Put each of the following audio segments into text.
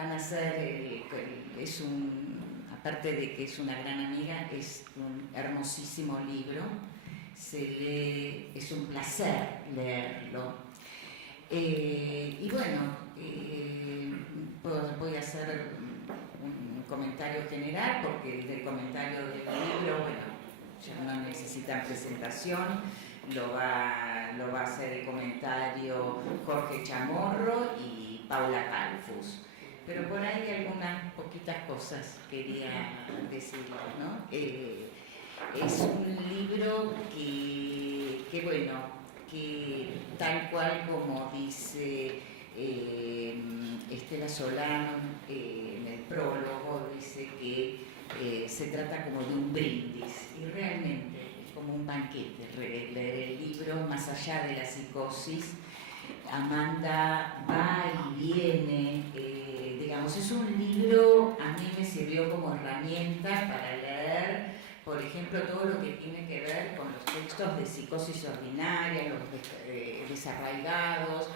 van a ser, aparte de que es una gran amiga, es un hermosísimo libro, es un placer leerlo. Y bueno, voy a hacer un comentario general, porque del comentario del libro, bueno, ya no necesitan presentación, lo va a hacer el comentario Jorge Chamorro y Paula Calfus. Pero por ahí algunas poquitas cosas quería decirles, ¿no? Es un libro que bueno, que tal cual como dice Estela Solano en el prólogo, dice que se trata como de un brindis, y realmente es como un banquete leer el libro, más allá de la psicosis. Amanda va y viene, digamos, es un libro, a mí me sirvió como herramienta para leer, por ejemplo, todo lo que tiene que ver con los textos de psicosis ordinaria, los desarraigados,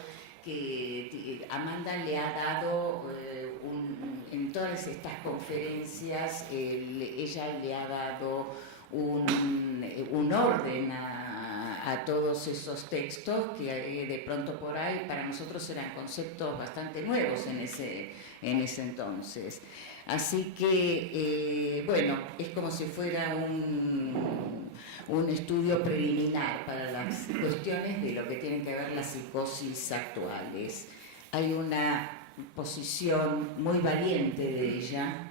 que Amanda le ha dado en todas estas conferencias, ella le ha dado un orden a todos esos textos que de pronto por ahí para nosotros eran conceptos bastante nuevos en ese entonces. Así que, bueno, es como si fuera un estudio preliminar para las cuestiones de lo que tienen que ver las psicosis actuales. Hay una posición muy valiente de ella.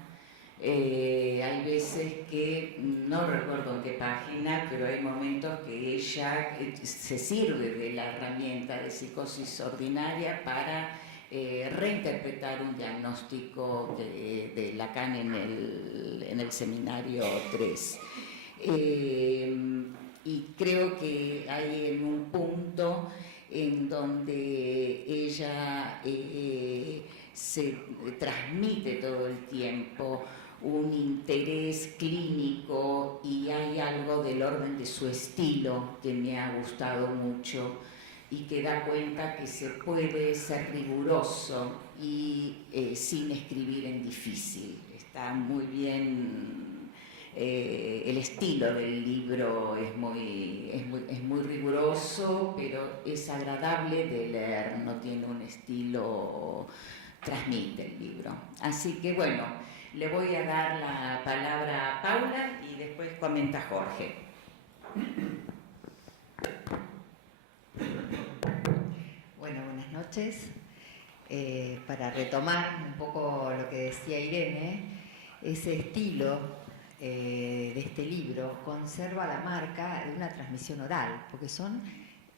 Hay veces que, no recuerdo en qué página, pero hay momentos que ella se sirve de la herramienta de psicosis ordinaria para reinterpretar un diagnóstico de Lacan en el seminario 3. Y creo que hay en un punto en donde ella se transmite todo el tiempo un interés clínico, y hay algo del orden de su estilo que me ha gustado mucho, y que da cuenta que se puede ser riguroso y sin escribir en difícil. Está muy bien. El estilo del libro es muy riguroso, pero es agradable de leer, no tiene un estilo, transmite el libro. Así que bueno, le voy a dar la palabra a Paula y después comenta Jorge. Bueno, buenas noches. Para retomar un poco lo que decía Irene, ese estilo de este libro conserva la marca de una transmisión oral, porque son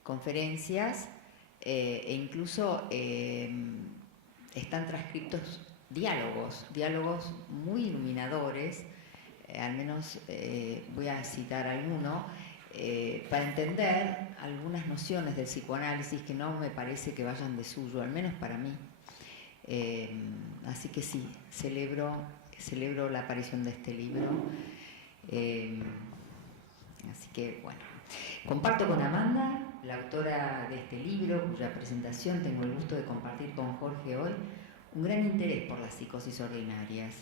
conferencias e incluso están transcriptos diálogos muy iluminadores, al menos voy a citar alguno, para entender algunas nociones del psicoanálisis que no me parece que vayan de suyo, al menos para mí. Así que sí, celebro la aparición de este libro. Así que bueno, comparto con Amanda, la autora de este libro, cuya presentación tengo el gusto de compartir con Jorge hoy, un gran interés por las psicosis ordinarias,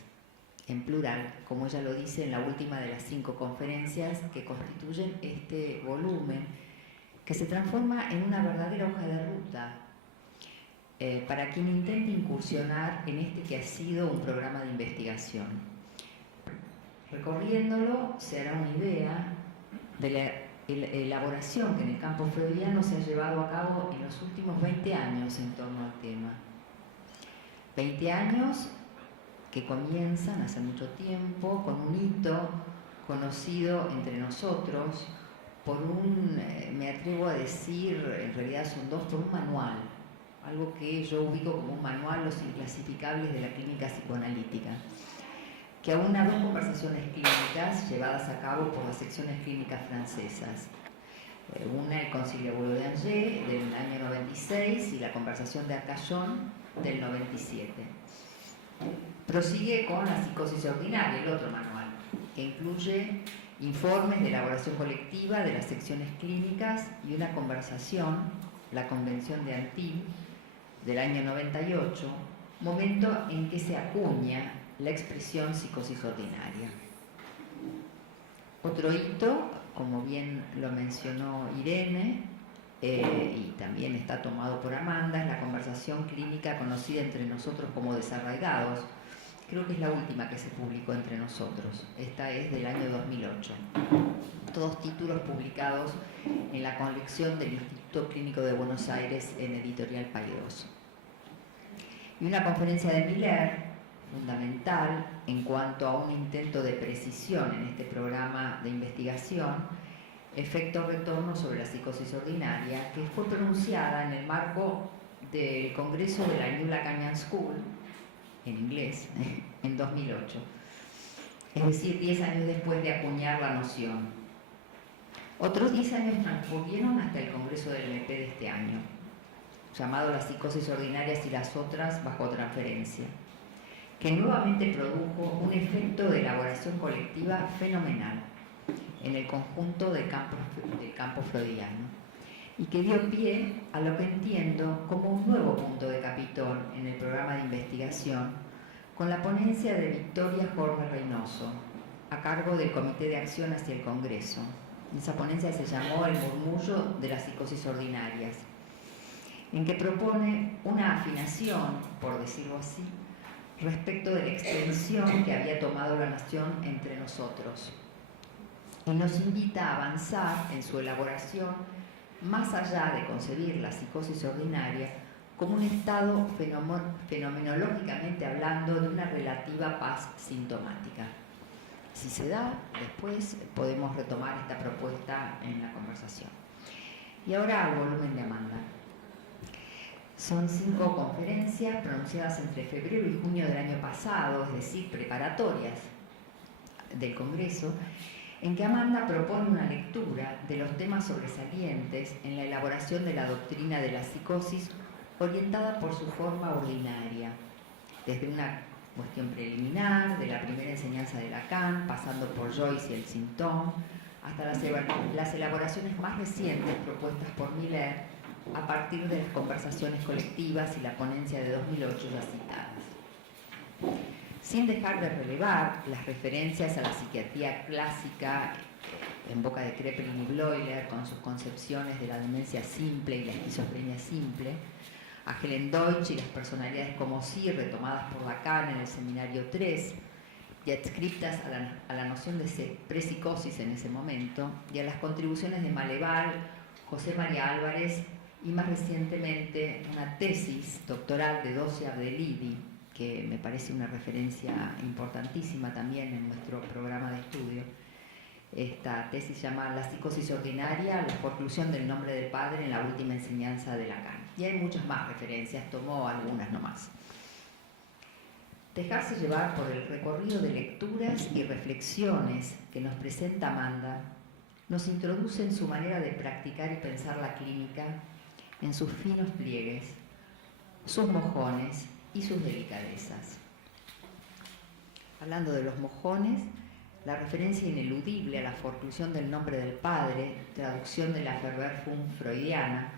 en plural, como ella lo dice en la última de las 5 conferencias que constituyen este volumen, que se transforma en una verdadera hoja de ruta para quien intente incursionar en este que ha sido un programa de investigación. Recorriéndolo se hará una idea de la elaboración que en el campo freudiano se ha llevado a cabo en los últimos 20 años en torno al tema. 20 años que comienzan hace mucho tiempo con un hito conocido entre nosotros por me atrevo a decir, en realidad son 2, por un manual, algo que yo ubico como un manual, los inclasificables de la clínica psicoanalítica, que aúna 2 conversaciones clínicas llevadas a cabo por las secciones clínicas francesas. Una, el Concilio de Angers del año 96, y la conversación de Arcachon del 97. Prosigue con la psicosis ordinaria, el otro manual, que incluye informes de elaboración colectiva de las secciones clínicas y una conversación, la Convención de Antibes del año 98, momento en que se acuña la expresión psicosis ordinaria. Otro hito, como bien lo mencionó Irene, y también está tomado por Amanda, es la conversación clínica conocida entre nosotros como Desarraigados. Creo que es la última que se publicó entre nosotros. Esta es del año 2008. Todos títulos publicados en la colección del Instituto Clínico de Buenos Aires en Editorial Paidós. Y una conferencia de Miller, fundamental en cuanto a un intento de precisión en este programa de investigación, Efecto retorno sobre la psicosis ordinaria, que fue pronunciada en el marco del Congreso de la New Lacanian School, en inglés, en 2008. Es decir, 10 años después de acuñar la noción. Otros 10 años transcurrieron hasta el Congreso del MP de este año, llamado Las psicosis ordinarias y las otras bajo transferencia, que nuevamente produjo un efecto de elaboración colectiva fenomenal en el conjunto del campo freudiano, y que dio pie a lo que entiendo como un nuevo punto de capitol en el programa de investigación, con la ponencia de Victoria Jorge Reynoso, a cargo del Comité de Acción hacia el Congreso. Esa ponencia se llamó El murmullo de las psicosis ordinarias, en que propone una afinación, por decirlo así, respecto de la extensión que había tomado la nación entre nosotros, y nos invita a avanzar en su elaboración más allá de concebir la psicosis ordinaria como un estado fenomenológicamente hablando de una relativa paz sintomática. Si se da, después podemos retomar esta propuesta en la conversación. Y ahora al volumen de Amanda. Son 5 conferencias pronunciadas entre febrero y junio del año pasado, es decir, preparatorias del Congreso, en que Amanda propone una lectura de los temas sobresalientes en la elaboración de la doctrina de la psicosis orientada por su forma ordinaria, desde una cuestión preliminar, de la primera enseñanza de Lacan, pasando por Joyce y el Symptôme, hasta las elaboraciones más recientes propuestas por Miller a partir de las conversaciones colectivas y la ponencia de 2008 ya citadas, sin dejar de relevar las referencias a la psiquiatría clásica en boca de Kraepelin y Bleuler, con sus concepciones de la demencia simple y la esquizofrenia simple, a Helen Deutsch y las personalidades como sí, retomadas por Lacan en el Seminario 3, y adscriptas a la noción de prepsicosis en ese momento, y a las contribuciones de Maleval, José María Álvarez, y más recientemente una tesis doctoral de Dosia Abdelidi, que me parece una referencia importantísima también en nuestro programa de estudio. Esta tesis se llama La psicosis ordinaria, la forclusión del nombre del padre en la última enseñanza de Lacan. Y hay muchas más referencias, tomó algunas nomás. Dejarse llevar por el recorrido de lecturas y reflexiones que nos presenta Amanda nos introduce en su manera de practicar y pensar la clínica, en sus finos pliegues, sus mojones y sus delicadezas. Hablando de los mojones, la referencia ineludible a la forclusión del nombre del padre, traducción de la Verwerfung freudiana,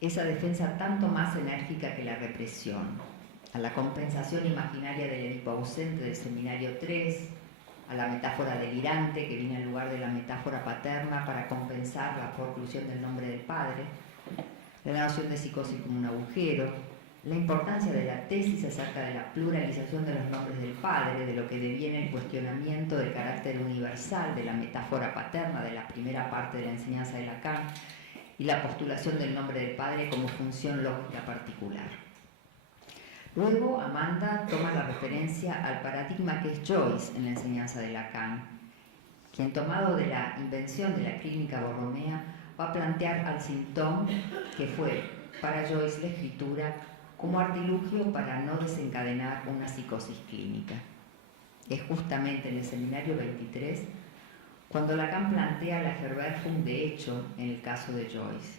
esa defensa tanto más enérgica que la represión, a la compensación imaginaria del Edipo ausente del Seminario 3, a la metáfora delirante que viene en lugar de la metáfora paterna para compensar la forclusión del nombre del padre, la noción de psicosis como un agujero, la importancia de la tesis acerca de la pluralización de los nombres del padre, de lo que deviene el cuestionamiento del carácter universal de la metáfora paterna de la primera parte de la enseñanza de Lacan, y la postulación del nombre del padre como función lógica particular. Luego, Amanda toma la referencia al paradigma que es Joyce en la enseñanza de Lacan, quien, tomado de la invención de la clínica borromea, va a plantear al Symptôme, que fue para Joyce la escritura, como artilugio para no desencadenar una psicosis clínica. Es justamente en el Seminario 23 cuando Lacan plantea la Verwerfung de hecho en el caso de Joyce.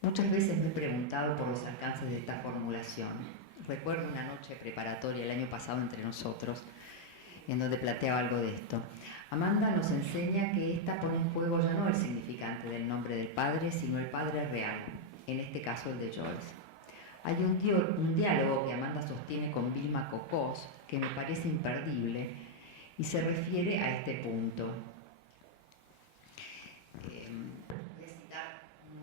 Muchas veces me he preguntado por los alcances de esta formulación. Recuerdo una noche preparatoria el año pasado entre nosotros, en donde planteaba algo de esto. Amanda nos enseña que esta pone en juego ya no el significante del nombre del padre, sino el padre real, en este caso el de Joyce. Hay un diálogo que Amanda sostiene con Vilma Cocós que me parece imperdible y se refiere a este punto. Voy a citar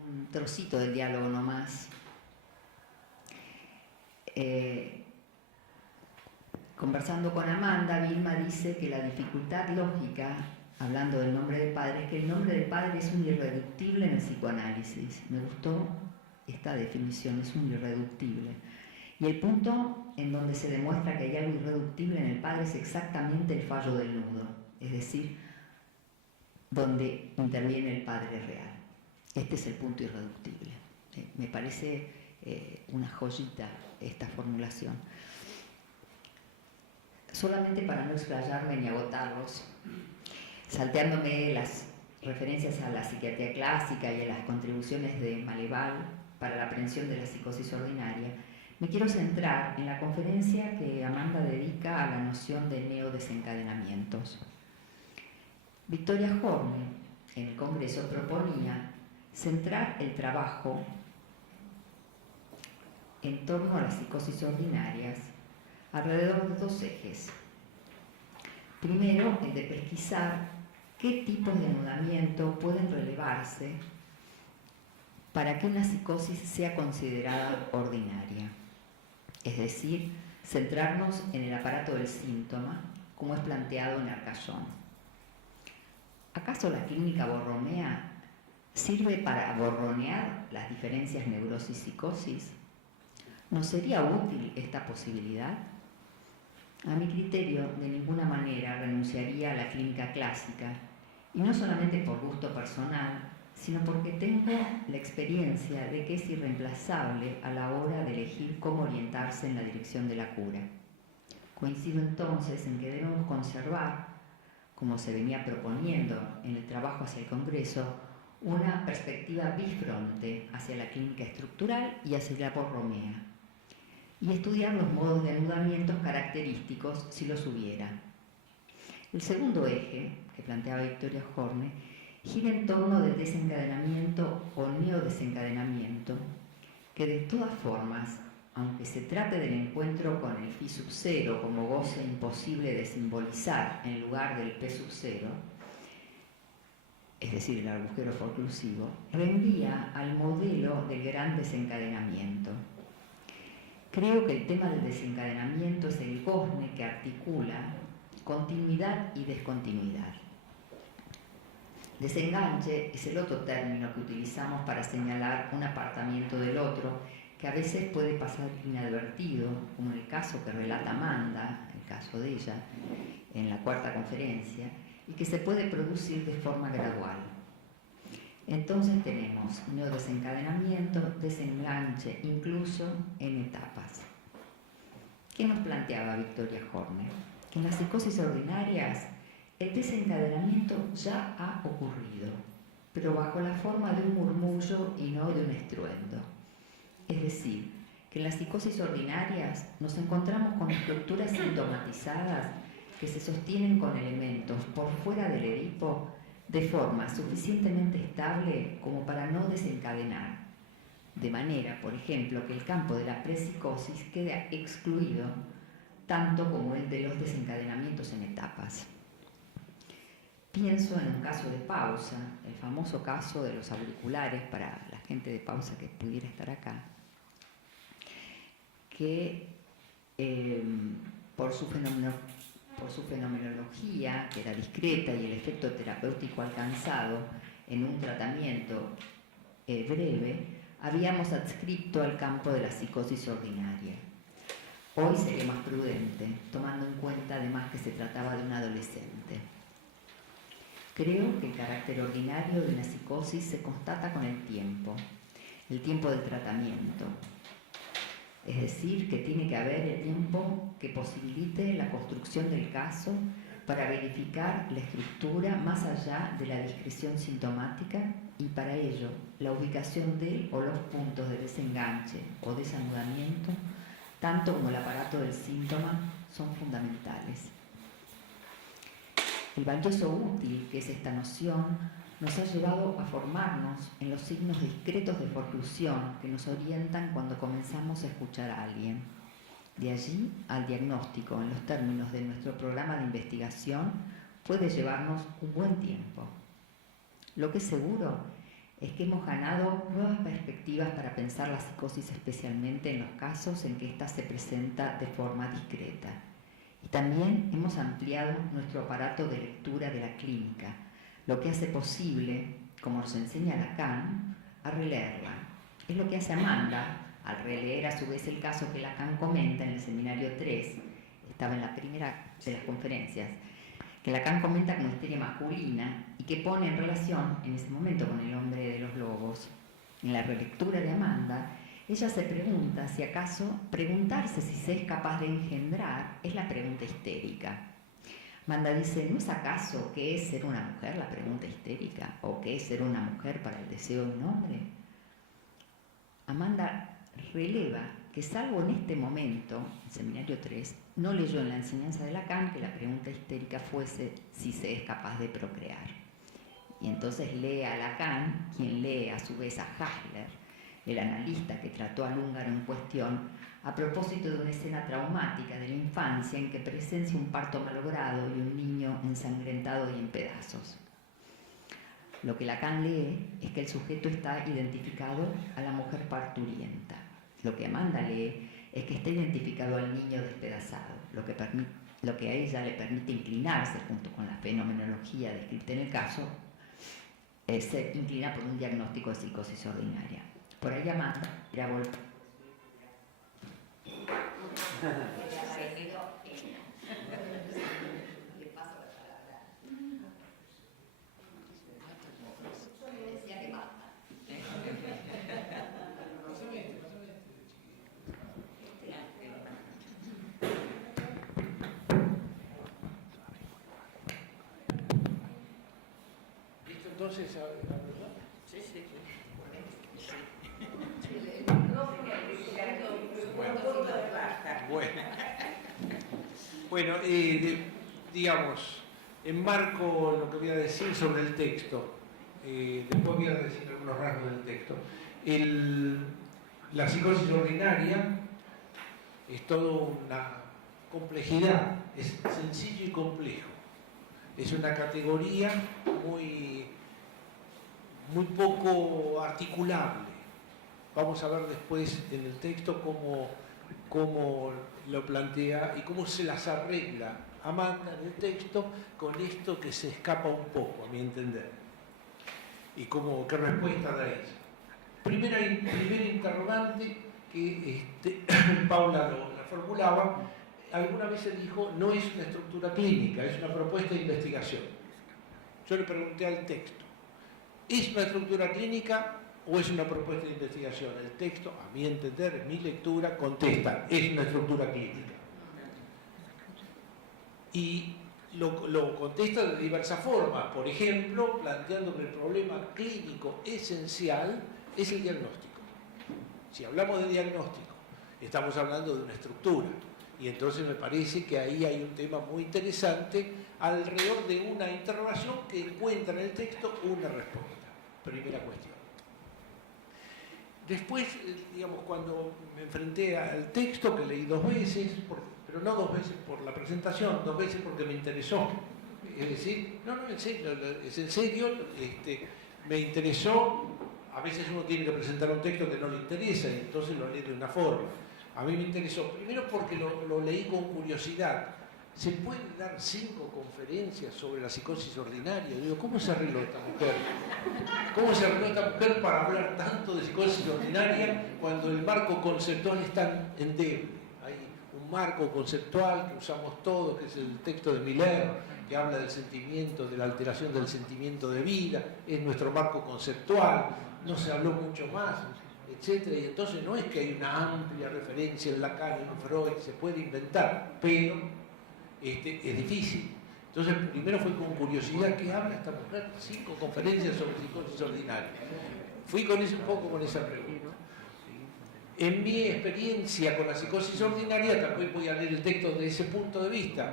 un trocito del diálogo nomás. Conversando con Amanda, Vilma dice que la dificultad lógica, hablando del nombre del padre, es que el nombre del padre es un irreductible en el psicoanálisis. Me gustó esta definición, es un irreductible. Y el punto en donde se demuestra que hay algo irreductible en el padre es exactamente el fallo del nudo, es decir, donde interviene el padre real. Este es el punto irreductible. Me parece una joyita esta formulación. Solamente para no explayarme ni agotarlos, salteándome las referencias a la psiquiatría clásica y a las contribuciones de Maleval para la aprehensión de la psicosis ordinaria, me quiero centrar en la conferencia que Amanda dedica a la noción de neodesencadenamientos. Victoria Horne, en el Congreso, proponía centrar el trabajo en torno a las psicosis ordinarias alrededor de dos ejes. Primero, el de pesquisar qué tipos de anudamiento pueden relevarse para que una psicosis sea considerada ordinaria. Es decir, centrarnos en el aparato del síntoma, como es planteado en Arcayón. ¿Acaso la clínica borromea sirve para borronear las diferencias neurosis-psicosis? ¿No sería útil esta posibilidad? A mi criterio, de ninguna manera renunciaría a la clínica clásica, y no solamente por gusto personal, sino porque tengo la experiencia de que es irreemplazable a la hora de elegir cómo orientarse en la dirección de la cura. Coincido entonces en que debemos conservar, como se venía proponiendo en el trabajo hacia el Congreso, una perspectiva bifronte hacia la clínica estructural y hacia la borromea, y estudiar los modos de anudamientos característicos si los hubiera. El segundo eje, que planteaba Victoria Horne, gira en torno del desencadenamiento o neodesencadenamiento, que de todas formas, aunque se trate del encuentro con el phi sub 0 como goce imposible de simbolizar en lugar del p sub 0, es decir, el agujero forclusivo, reenvía al modelo del gran desencadenamiento. Creo que el tema del desencadenamiento es el gozne que articula continuidad y descontinuidad. Desenganche es el otro término que utilizamos para señalar un apartamiento del otro que a veces puede pasar inadvertido, como en el caso que relata Amanda, el caso de ella, en la cuarta conferencia, y que se puede producir de forma gradual. Entonces tenemos neodesencadenamiento, desenganche, incluso en etapas. ¿Qué nos planteaba Victoria Horne? Que en las psicosis ordinarias el desencadenamiento ya ha ocurrido, pero bajo la forma de un murmullo y no de un estruendo. Es decir, que en las psicosis ordinarias nos encontramos con estructuras sintomatizadas que se sostienen con elementos por fuera del Edipo de forma suficientemente estable como para no desencadenar. De manera, por ejemplo, que el campo de la prepsicosis queda excluido tanto como el de los desencadenamientos en etapas. Pienso en un caso de pausa, el famoso caso de los auriculares para la gente de pausa que pudiera estar acá, que por su fenomenología, que era discreta, y el efecto terapéutico alcanzado en un tratamiento breve, habíamos adscrito al campo de la psicosis ordinaria. Hoy sería más prudente, tomando en cuenta además que se trataba de un adolescente. Creo que el carácter ordinario de una psicosis se constata con el tiempo del tratamiento. Es decir, que tiene que haber el tiempo que posibilite la construcción del caso para verificar la estructura más allá de la discreción sintomática y para ello la ubicación de o los puntos de desenganche o desanudamiento, tanto como el aparato del síntoma, son fundamentales. El valioso útil que es esta noción nos ha llevado a formarnos en los signos discretos de forclusión que nos orientan cuando comenzamos a escuchar a alguien. De allí al diagnóstico, en los términos de nuestro programa de investigación, puede llevarnos un buen tiempo. Lo que es seguro es que hemos ganado nuevas perspectivas para pensar la psicosis, especialmente en los casos en que ésta se presenta de forma discreta. Y también hemos ampliado nuestro aparato de lectura de la clínica, lo que hace posible, como nos enseña Lacan, a releerla. Es lo que hace Amanda al releer a su vez el caso que Lacan comenta en el seminario 3, estaba en la primera de las conferencias, que Lacan comenta como histeria masculina y que pone en relación en ese momento con el hombre de los lobos. En la relectura de Amanda, ella se pregunta si acaso preguntarse si se es capaz de engendrar es la pregunta histérica. Amanda dice, ¿no es acaso qué es ser una mujer la pregunta histérica? ¿O qué es ser una mujer para el deseo de un hombre? Amanda releva que salvo en este momento, en Seminario 3, no leyó en la enseñanza de Lacan que la pregunta histérica fuese si se es capaz de procrear. Y entonces lee a Lacan, quien lee a su vez a Hassler, el analista que trató al húngaro en cuestión, a propósito de una escena traumática de la infancia en que presencia un parto malogrado y un niño ensangrentado y en pedazos. Lo que Lacan lee es que el sujeto está identificado a la mujer parturienta. Lo que Amanda lee es que está identificado al niño despedazado, lo que a ella le permite inclinarse, junto con la fenomenología descrita en el caso, se inclina por un diagnóstico de psicosis ordinaria. Por ahí Amanda irá a volver. Entonces, Sí, sí. Bueno, digamos, enmarco lo que voy a decir sobre el texto. Después voy a decir algunos rasgos del texto. La psicosis ordinaria es toda una complejidad, es sencillo y complejo. Es una categoría muy poco articulable. Vamos a ver después en el texto cómo lo plantea y cómo se las arregla Amanda en el texto con esto que se escapa un poco, a mi entender. Y qué respuesta da ella. Primera interrogante que Paula la formulaba, alguna vez se dijo, no es una estructura clínica, es una propuesta de investigación. Yo le pregunté al texto, ¿es una estructura clínica o es una propuesta de investigación? El texto, a mi entender, en mi lectura, contesta, es una estructura clínica. Y lo contesta de diversas formas. Por ejemplo, planteando que el problema clínico esencial es el diagnóstico. Si hablamos de diagnóstico, estamos hablando de una estructura. Y entonces me parece que ahí hay un tema muy interesante alrededor de una interrogación que encuentra en el texto una respuesta. Primera cuestión. Después, digamos, cuando me enfrenté al texto, que leí 2 veces, pero no 2 veces por la presentación, 2 veces porque me interesó. Es decir, en serio, es en serio, me interesó. A veces uno tiene que presentar un texto que no le interesa y entonces lo lee de una forma. A mí me interesó, primero porque lo leí con curiosidad. ¿Se pueden dar 5 conferencias sobre la psicosis ordinaria? Digo, ¿cómo se arregló esta mujer? ¿Cómo se arregló esta mujer para hablar tanto de psicosis ordinaria cuando el marco conceptual es tan endeble? Hay un marco conceptual que usamos todos, que es el texto de Miller, que habla del sentimiento, de la alteración del sentimiento de vida, es nuestro marco conceptual, no se habló mucho más, etcétera, y entonces no es que hay una amplia referencia en Lacan, en Freud, se puede inventar, pero es difícil. Entonces, primero fue con curiosidad, ¿qué habla esta mujer? 5 conferencias sobre psicosis ordinaria. Fui un poco con esa pregunta. En mi experiencia con la psicosis ordinaria, también voy a leer el texto desde ese punto de vista,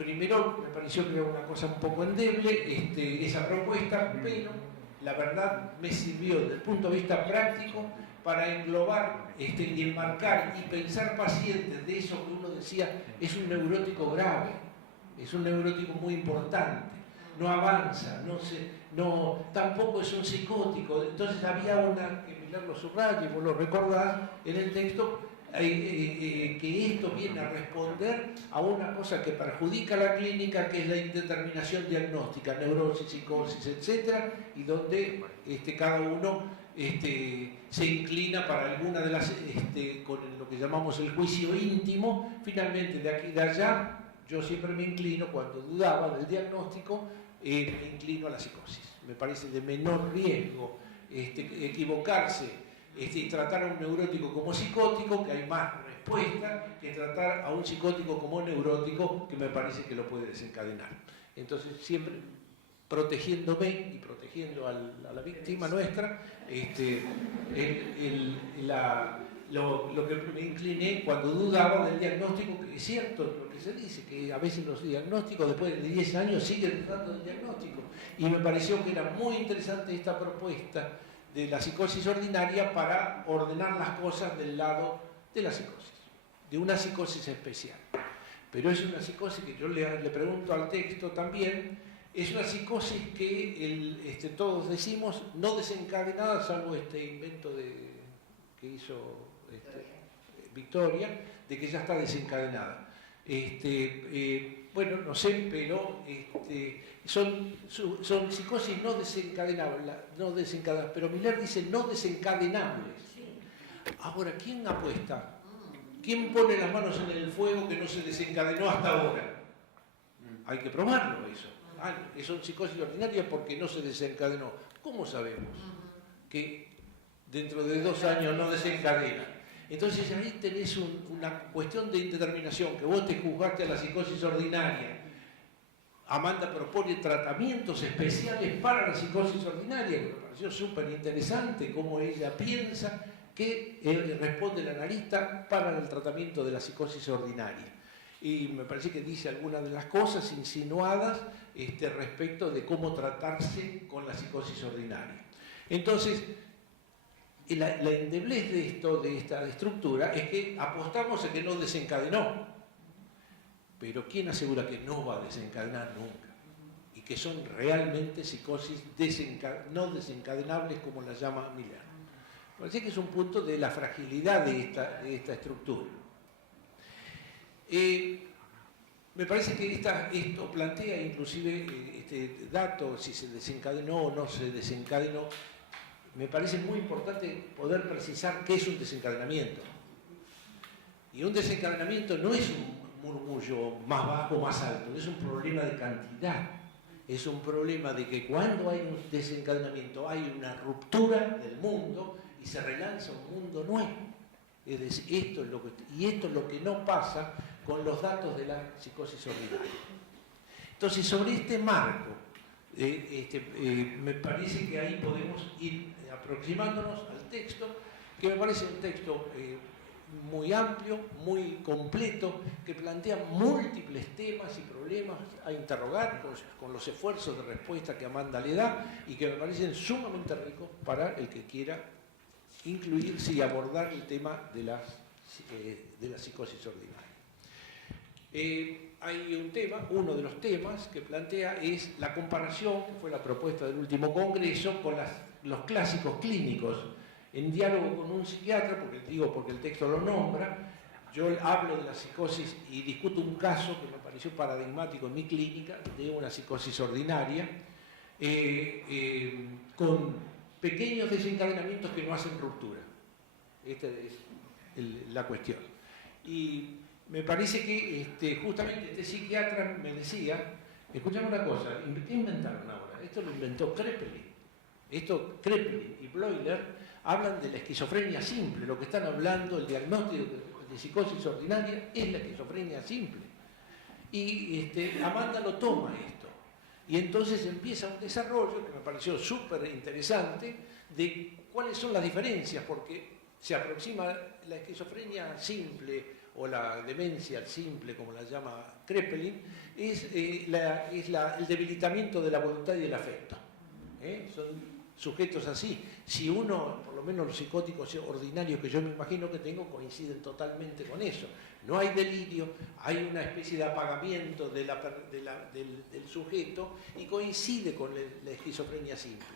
primero me pareció que era una cosa un poco endeble esa propuesta, pero la verdad me sirvió desde el punto de vista práctico para englobar y enmarcar y pensar pacientes de eso que uno decía es un neurótico grave, es un neurótico muy importante, no avanza, tampoco es un psicótico. Entonces había una, que Miller lo subraya y vos lo recordás en el texto, que esto viene a responder a una cosa que perjudica a la clínica, que es la indeterminación diagnóstica, neurosis, psicosis, etc., y donde cada uno se inclina para alguna de las, con lo que llamamos el juicio íntimo. Finalmente, de aquí y de allá, yo siempre me inclino, cuando dudaba del diagnóstico, me inclino a la psicosis. Me parece de menor riesgo equivocarse y tratar a un neurótico como psicótico, que hay más respuesta, que tratar a un psicótico como neurótico, que me parece que lo puede desencadenar. Entonces, siempre protegiéndome y protegiendo a la víctima nuestra, lo que me incliné cuando dudaba del diagnóstico, que es cierto lo que se dice, que a veces los diagnósticos después de 10 años siguen dudando del diagnóstico, y me pareció que era muy interesante esta propuesta de la psicosis ordinaria para ordenar las cosas del lado de la psicosis, de una psicosis especial. Pero es una psicosis que yo le pregunto al texto también, es una psicosis que todos decimos no desencadenada, salvo este invento que hizo Victoria, de que ya está desencadenada. Bueno, no sé, pero son psicosis no desencadenables, pero Miller dice no desencadenables. Ahora, ¿quién apuesta? ¿Quién pone las manos en el fuego que no se desencadenó hasta ahora? Hay que probarlo eso. Son psicosis ordinarias porque no se desencadenó. ¿Cómo sabemos que dentro de 2 años no desencadena? Entonces ahí tenés una cuestión de indeterminación, que vos te juzgaste a la psicosis ordinaria. Amanda propone tratamientos especiales para la psicosis ordinaria, que me pareció súper interesante cómo ella piensa que responde el analista para el tratamiento de la psicosis ordinaria. Y me parece que dice algunas de las cosas insinuadas respecto de cómo tratarse con la psicosis ordinaria. Entonces, la endeblez de esta estructura es que apostamos a que no desencadenó, pero ¿quién asegura que no va a desencadenar nunca? Y que son realmente psicosis no desencadenables, como la llama Miller. Me parece que es un punto de la fragilidad de esta estructura. Me parece que esto plantea inclusive este dato, si se desencadenó o no se desencadenó. Me parece muy importante poder precisar qué es un desencadenamiento. Y un desencadenamiento no es un murmullo más bajo o más alto, es un problema de cantidad. Es un problema de que cuando hay un desencadenamiento hay una ruptura del mundo y se relanza un mundo nuevo. Es decir, esto es lo que no pasa con los datos de la psicosis ordinaria. Entonces, sobre este marco, me parece que ahí podemos ir aproximándonos al texto, que me parece un texto muy amplio, muy completo, que plantea múltiples temas y problemas a interrogar con los esfuerzos de respuesta que Amanda le da y que me parecen sumamente ricos para el que quiera incluirse y abordar el tema de la psicosis ordinaria. Hay un tema, uno de los temas que plantea es la comparación, que fue la propuesta del último congreso, con los clásicos clínicos, en diálogo con un psiquiatra, porque el texto lo nombra. Yo hablo de la psicosis y discuto un caso que me pareció paradigmático en mi clínica, de una psicosis ordinaria, con pequeños desencadenamientos que no hacen ruptura. Esta es la cuestión. Y me parece que justamente este psiquiatra me decía, escuchame una cosa, ¿qué inventaron ahora? Esto lo inventó Kreppelin. Kreppelin y Bloiler hablan de la esquizofrenia simple. Lo que están hablando, el diagnóstico de psicosis ordinaria es la esquizofrenia simple. Y Amanda lo toma esto. Y entonces empieza un desarrollo que me pareció súper interesante de cuáles son las diferencias, porque se aproxima la esquizofrenia simple o la demencia simple, como la llama Kraepelin, es el debilitamiento de la voluntad y del afecto. Son sujetos así. Si uno, por lo menos los psicóticos ordinarios que yo me imagino que tengo, coinciden totalmente con eso. No hay delirio, hay una especie de apagamiento del sujeto y coincide con la esquizofrenia simple.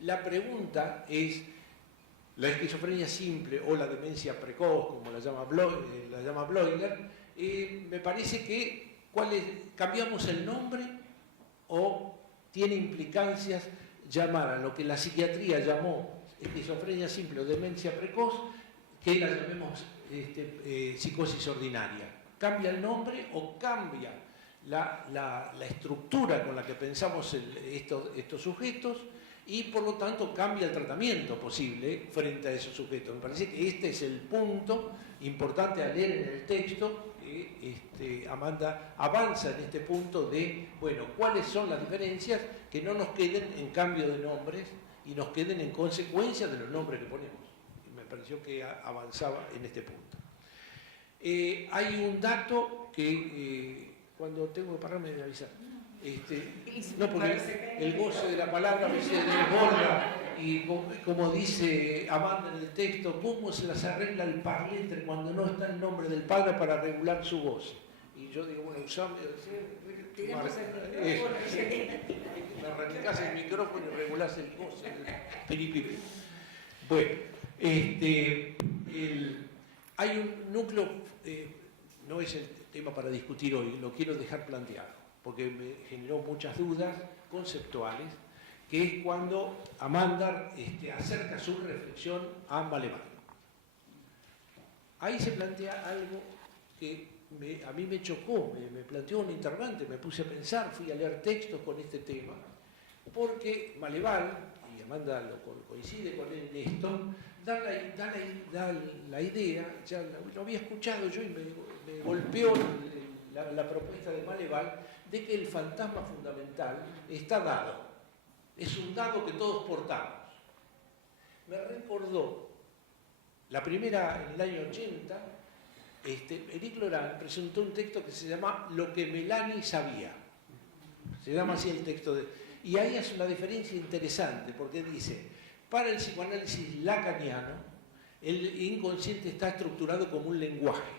La pregunta es, la esquizofrenia simple o la demencia precoz, como la llama Bloiler, me parece que cambiamos el nombre o tiene implicancias llamar a lo que la psiquiatría llamó esquizofrenia simple o demencia precoz, que la llamemos psicosis ordinaria. ¿Cambia el nombre o cambia la estructura con la que pensamos estos sujetos? Y por lo tanto cambia el tratamiento posible frente a esos sujetos. Me parece que este es el punto importante a leer en el texto. Amanda avanza en este punto de, bueno, cuáles son las diferencias, que no nos queden en cambio de nombres y nos queden en consecuencia de los nombres que ponemos. Me pareció que avanzaba en este punto. Hay un dato que cuando tengo que pararme me avisar. No, porque el goce de la palabra me se desborda y como dice Amanda en el texto, ¿cómo se las arregla el parlante cuando no está el nombre del padre para regular su goce? Y yo digo, bueno, usame, me arrancás el micrófono y regulás el goce, el piripipi. Bueno, hay un núcleo, no es el tema para discutir hoy, lo quiero dejar planteado, porque me generó muchas dudas conceptuales, que es cuando Amanda acerca su reflexión a Maleval. Ahí se plantea algo que a mí me chocó, me planteó un interrogante, me puse a pensar, fui a leer textos con este tema, porque Maleval, y Amanda coincide con él en esto, da la idea, ya lo había escuchado yo y me golpeó la propuesta de Maleval, de que el fantasma fundamental está dado. Es un dado que todos portamos. Me recordó la primera, en el año 80, Éric Laurent presentó un texto que se llama Lo que Melanie sabía. Se llama así el texto. Y ahí hace una diferencia interesante, porque dice, para el psicoanálisis lacaniano, el inconsciente está estructurado como un lenguaje.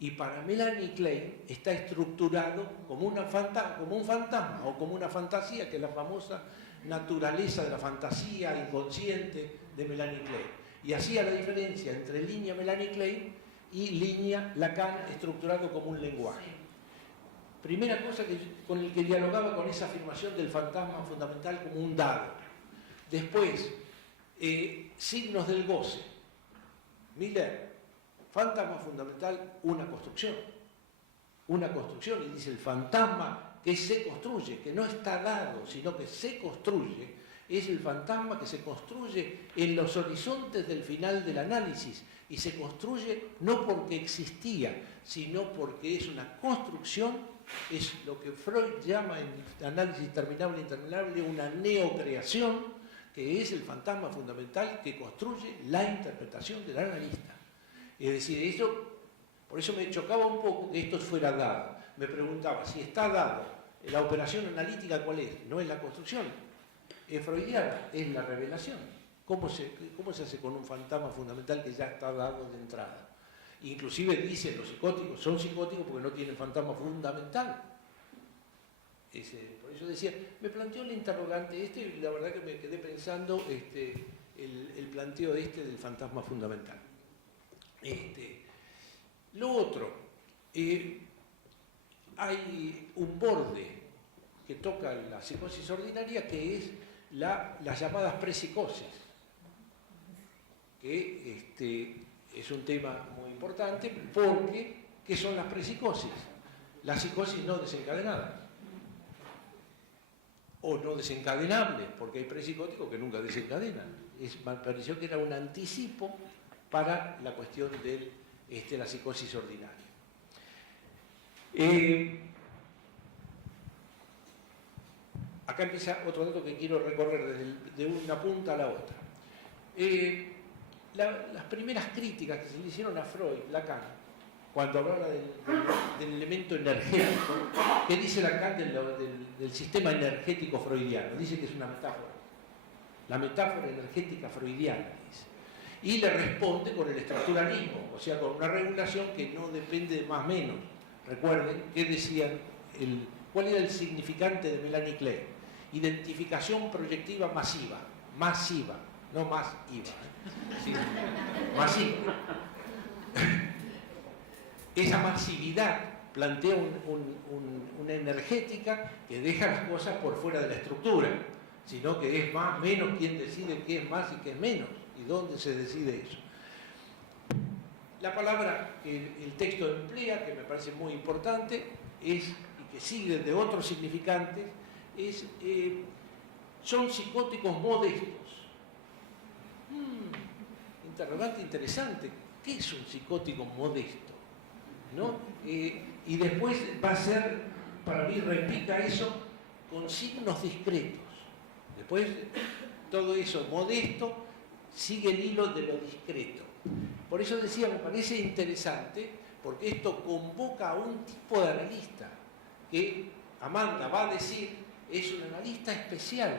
Y para Melanie Klein está estructurado como un fantasma o como una fantasía, que es la famosa naturaleza de la fantasía inconsciente de Melanie Klein. Y hacía la diferencia entre línea Melanie Klein y línea Lacan estructurado como un lenguaje. Primera cosa con el que dialogaba con esa afirmación del fantasma fundamental como un dado. Después, signos del goce. Miller, fantasma fundamental, una construcción, y dice el fantasma que se construye, que no está dado, sino que se construye, es el fantasma que se construye en los horizontes del final del análisis, y se construye no porque existía, sino porque es una construcción, es lo que Freud llama en Análisis Terminable e Interminable una neocreación, que es el fantasma fundamental que construye la interpretación del analista. Es decir, por eso me chocaba un poco que esto fuera dado. Me preguntaba, si está dado, la operación analítica, ¿cuál es? No es la construcción, es freudiana, es la revelación. ¿Cómo se hace con un fantasma fundamental que ya está dado de entrada? Inclusive dicen los psicóticos, son psicóticos porque no tienen fantasma fundamental. Por eso decía, me planteó el interrogante y la verdad que me quedé pensando el planteo del fantasma fundamental. Lo otro, hay un borde que toca la psicosis ordinaria, que es las llamadas prepsicosis, que es un tema muy importante porque, ¿qué son las prepsicosis? Las psicosis no desencadenadas o no desencadenables, porque hay prepsicóticos que nunca desencadenan. Me pareció que era un anticipo para la cuestión de la psicosis ordinaria. Acá empieza otro dato que quiero recorrer de una punta a la otra. Las primeras críticas que se le hicieron a Freud, Lacan, cuando hablaba del elemento energético, que dice Lacan del sistema energético freudiano. Dice que es una metáfora. La metáfora energética freudiana, dice. Y le responde con el estructuralismo, o sea, con una regulación que no depende de más menos. Recuerden que decían, ¿cuál era el significante de Melanie Klein? Identificación proyectiva masiva, no más IVA, sí, masiva. Esa masividad plantea una energética que deja las cosas por fuera de la estructura, sino que es más, menos quien decide qué es más y qué es menos, y dónde se decide eso. La palabra que el texto emplea, que me parece muy importante, es, y que sigue de otros significantes, son psicóticos modestos. Interrogante interesante. ¿Qué es un psicótico modesto? ¿No? Y después va a ser, para mí replica eso con signos discretos. Después todo eso modesto sigue el hilo de lo discreto. Por eso decía, me parece interesante, porque esto convoca a un tipo de analista que Amanda va a decir es un analista especial,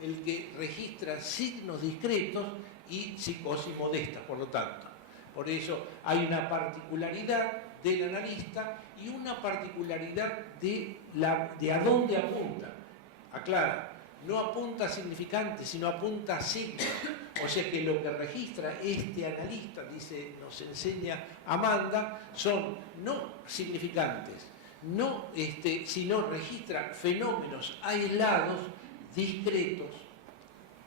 el que registra signos discretos y psicosis modesta, por lo tanto. Por eso hay una particularidad del analista y una particularidad de a dónde apunta. Aclara, no apunta a significantes, sino apunta a signos. O sea que lo que registra este analista, dice, nos enseña Amanda, son no significantes, sino registra fenómenos aislados, discretos.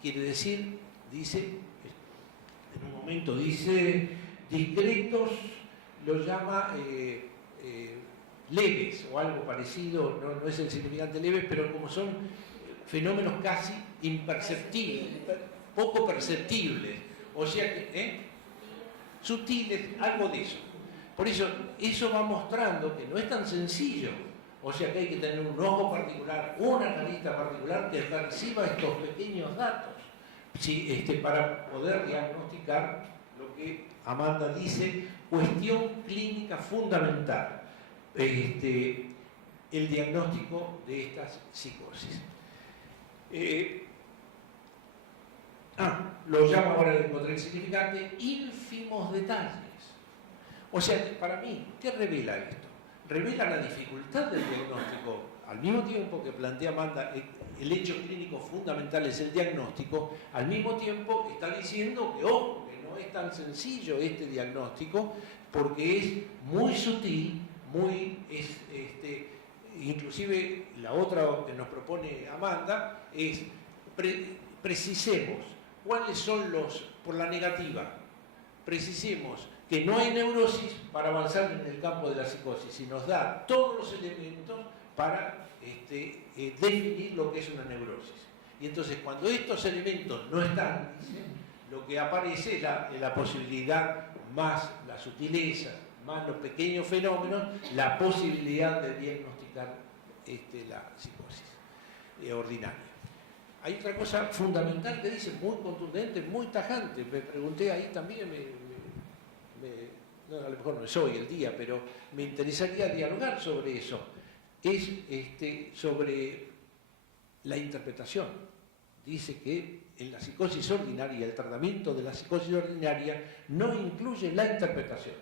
Quiere decir, dice, en un momento dice, discretos lo llama leves o algo parecido, no es el significante leves, pero como son fenómenos casi imperceptibles, poco perceptibles, o sea que sutiles, algo de eso. Por eso va mostrando que no es tan sencillo, o sea que hay que tener un ojo particular, un analista particular que perciba estos pequeños datos, ¿sí? Para poder diagnosticar lo que Amanda dice, cuestión clínica fundamental, el diagnóstico de estas psicosis. Lo llama, ahora encontré el significante, ínfimos detalles. O sea, para mí, ¿qué revela esto? Revela la dificultad del diagnóstico. Al mismo tiempo que plantea Amanda, el hecho clínico fundamental es el diagnóstico, al mismo tiempo está diciendo que, ojo, que no es tan sencillo este diagnóstico, porque es muy sutil, inclusive la otra que nos propone Amanda es precisemos cuáles son por la negativa, precisemos que no hay neurosis para avanzar en el campo de la psicosis y nos da todos los elementos para definir lo que es una neurosis. Y entonces cuando estos elementos no están, lo que aparece es la posibilidad más la sutileza, más los pequeños fenómenos, la posibilidad de diagnosticar la psicosis ordinaria. Hay otra cosa fundamental que dice, muy contundente, muy tajante. Me pregunté ahí también, a lo mejor no es hoy el día, pero me interesaría dialogar sobre eso. Es sobre la interpretación. Dice que en la psicosis ordinaria, el tratamiento de la psicosis ordinaria no incluye la interpretación.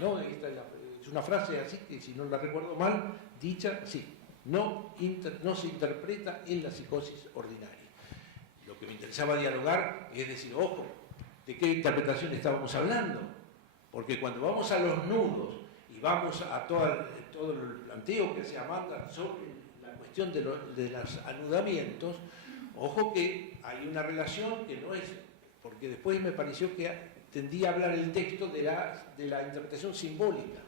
¿No? Esta es una frase así que, si no la recuerdo mal, dicha, sí. No se interpreta en la psicosis ordinaria. Lo que me interesaba dialogar es decir, ojo, ¿de qué interpretación estábamos hablando? Porque cuando vamos a los nudos y vamos a todo el planteo que se Amanda sobre la cuestión de los anudamientos, ojo que hay una relación que no es, porque después me pareció que tendía a hablar el texto de la interpretación simbólica,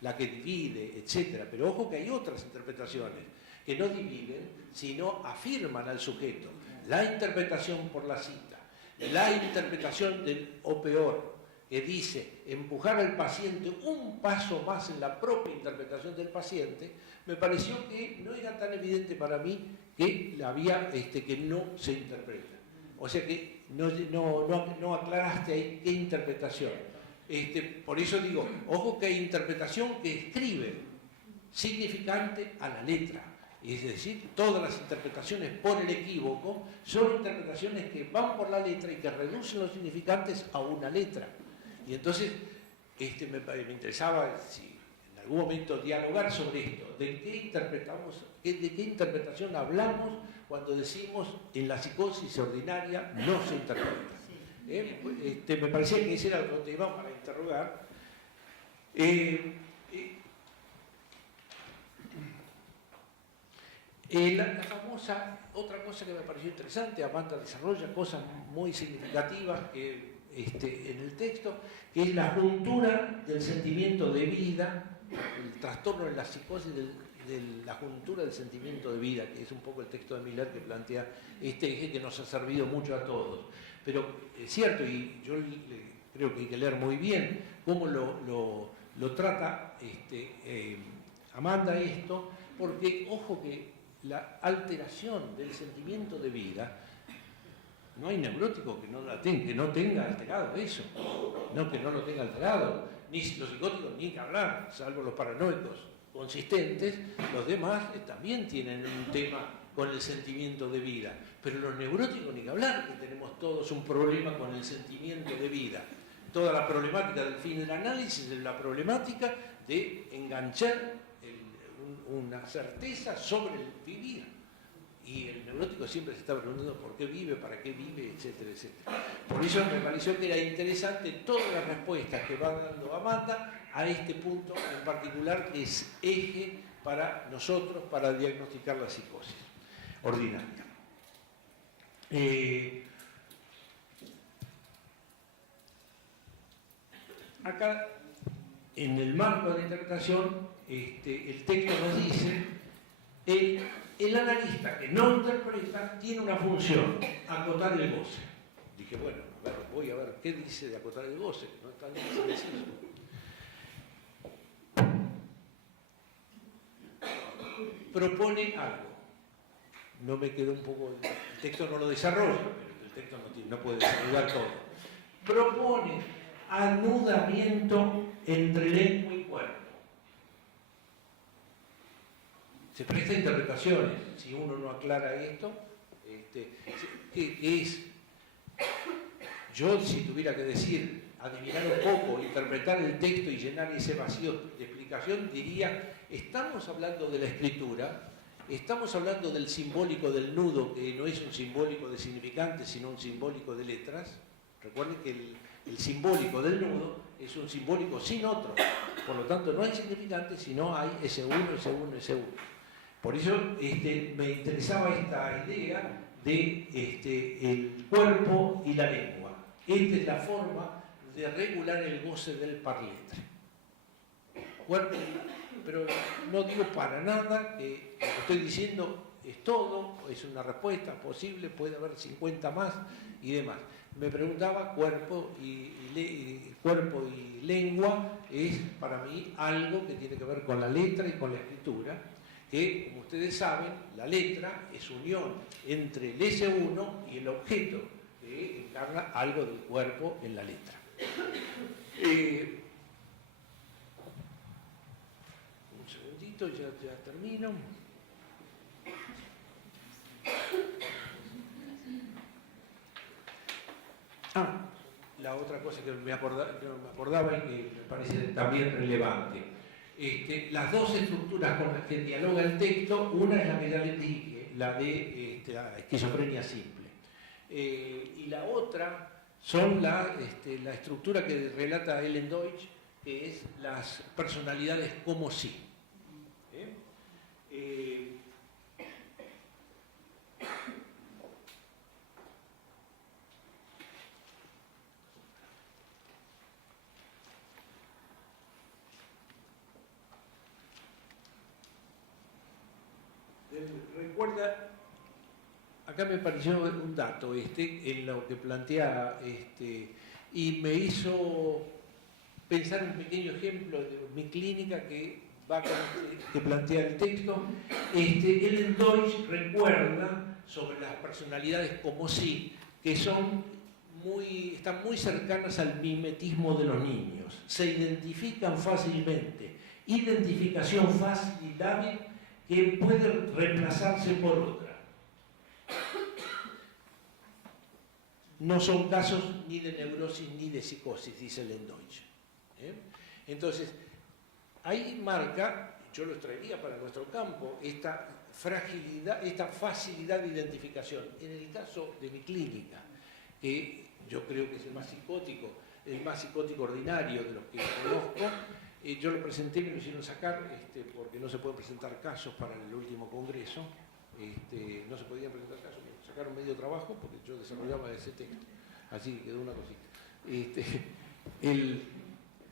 la que divide, etc. Pero ojo que hay otras interpretaciones que no dividen, sino afirman al sujeto. La interpretación por la cita, la interpretación o peor, que dice empujar al paciente un paso más en la propia interpretación del paciente, me pareció que no era tan evidente para mí que que no se interpreta. O sea que no aclaraste ahí qué interpretación. Por eso digo, ojo que hay interpretación que escribe significante a la letra. Es decir, todas las interpretaciones por el equívoco son interpretaciones que van por la letra y que reducen los significantes a una letra. Y entonces me interesaba si en algún momento dialogar sobre esto, de qué interpretación hablamos cuando decimos en la psicosis ordinaria no se interpreta. Me parecía que ese era otro tema para interrogar. La famosa, otra cosa que me pareció interesante, Amanda desarrolla cosas muy significativas en el texto, que es la juntura del sentimiento de vida, el trastorno en la psicosis de la juntura del sentimiento de vida, que es un poco el texto de Miller que plantea este eje que nos ha servido mucho a todos. Pero es cierto, y yo creo que hay que leer muy bien cómo lo trata Amanda esto, porque ojo que la alteración del sentimiento de vida, no hay neurótico que no tenga alterado eso, no que no lo tenga alterado, ni los psicóticos ni que hablar, salvo los paranoicos consistentes, los demás también tienen un tema con el sentimiento de vida, pero los neuróticos ni que hablar, que tenemos todos un problema con el sentimiento de vida. Toda la problemática del fin del análisis es la problemática de enganchar una certeza sobre el vivir. Y el neurótico siempre se está preguntando por qué vive, para qué vive, etcétera, etcétera. Por eso me pareció que era interesante todas las respuestas que va dando Amanda a este punto en particular, que es eje para nosotros para diagnosticar la psicosis ordinaria. Acá, en el marco de la interpretación, el texto nos dice, el analista que no interpreta tiene una función, acotar el goce. Dije, bueno, voy a ver qué dice de acotar el goce, no es tan sencillo. Propone algo. No me quedó un poco, el texto no lo desarrolla, pero el texto no puede desarrollar todo. Propone anudamiento entre lengua y cuerpo. Se presta interpretaciones, si uno no aclara esto, ¿qué es? Yo, si tuviera que decir, adivinar un poco, interpretar el texto y llenar ese vacío de explicación, diría, estamos hablando de la escritura, estamos hablando del simbólico del nudo, que no es un simbólico de significantes, sino un simbólico de letras. Recuerden que el simbólico del nudo es un simbólico sin otro, por lo tanto no hay significantes, sino hay S1, S1, S1. Por eso me interesaba esta idea de el cuerpo y la lengua. Esta es la forma de regular el goce del parletre. Cuerpo, pero no digo para nada que lo que estoy diciendo es todo, es una respuesta posible, puede haber 50 más y demás. Me preguntaba cuerpo y lengua es para mí algo que tiene que ver con la letra y con la escritura, que, como ustedes saben, la letra es unión entre el S1 y el objeto, que encarna algo del cuerpo en la letra. Un segundito, ya termino. La otra cosa que me acordaba y que me parece también relevante. Las dos estructuras con las que dialoga el texto, una es la que ya les dije, la de la esquizofrenia simple. Y la otra son la estructura que relata Ellen Deutsch, que es las personalidades como sí. Recuerda, acá me pareció un dato en lo que plantea y me hizo pensar un pequeño ejemplo de mi clínica que plantea el texto. Ellen Deutsch recuerda sobre las personalidades como sí, que son están muy cercanas al mimetismo de los niños. Se identifican fácilmente. Identificación fácil y hábil que puede reemplazarse por otra. No son casos ni de neurosis ni de psicosis, dice Lendoich. Entonces, ahí marca, yo lo extraería para nuestro campo, esta fragilidad, esta facilidad de identificación. En el caso de mi clínica, que yo creo que es el más psicótico ordinario de los que conozco, yo lo presenté, me lo hicieron sacar, porque no se pueden presentar casos para el último congreso, no se podían presentar casos, me sacaron medio trabajo porque yo desarrollaba ese texto, así que quedó una cosita.